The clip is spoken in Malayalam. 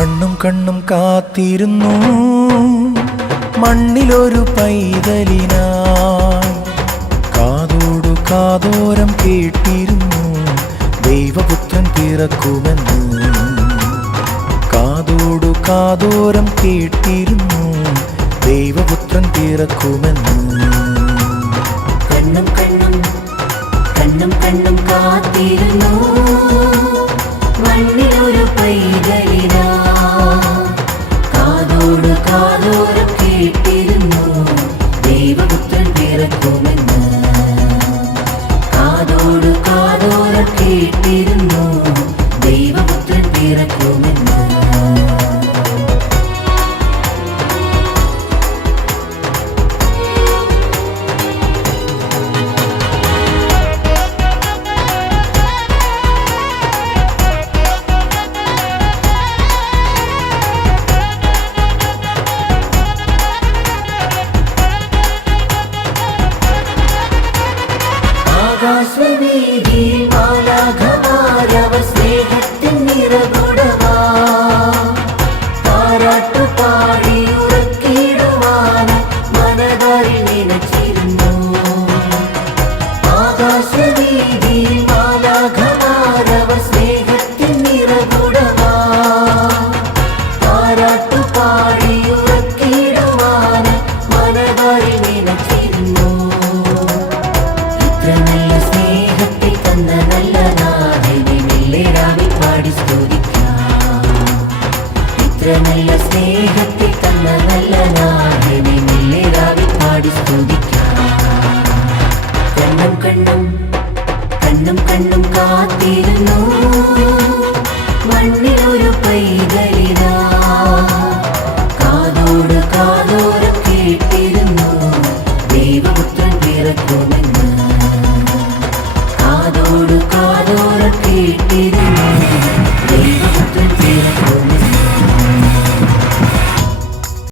കണ്ണും കണ്ണും കാത്തിരുന്നു മണ്ണിലൊരു പൈതലിനായി. കാതോടു കാതോരം കേട്ടിരുന്നു ദൈവപുത്രൻ പിറക്കുമെന്ന്. കാതോടു കാതോരം കേട്ടിരുന്നു ദൈവപുത്രൻ പിറക്കുമെന്ന്. കണ്ണും കണ്ണും കണ്ണും കണ്ണും കാത്തിരുന്നു മണ്ണിലൊരു പൈതലിനാ. കാതോടു കാതോരം കേട്ടിരുന്നു ദൈവപുത്രൻ പിറക്കുമെന്ന്. കാതോടു കാതോരം കേട്ടിരുന്നു ദൈവപുത്രൻ പിറക്കുമെന്ന്. ആകാശവീഥിയിൽ മാലാഖമാരവർ സ്നേഹത്തിൻ നിറകുടമാ. താരാട്ടുപാടി ഉറക്കിടുവാനായി മനതാരിൽ നനച്ചിരുന്നു. ആകാശവീഥിയിൽ മാലാഖമാരവർ സ്നേഹത്തിൻ നിറകുടമാ. താരാട്ടുപാടി ഉറക്കിടുവാനായി മനതാരിൽ നനച്ചിരുന്നു. നല്ല സ്നേഹത്തെ തന്ന നല്ല നാഥനെ മെല്ലേരാവിൽ പാടി സ്തുതിക്കാം. ഇത്ര നല്ല സ്നേഹത്തെ തന്ന നല്ല നാഥനെ മെല്ലേരാവിൽ പാടി സ്തുതിക്കാം. കണ്ണും കണ്ണും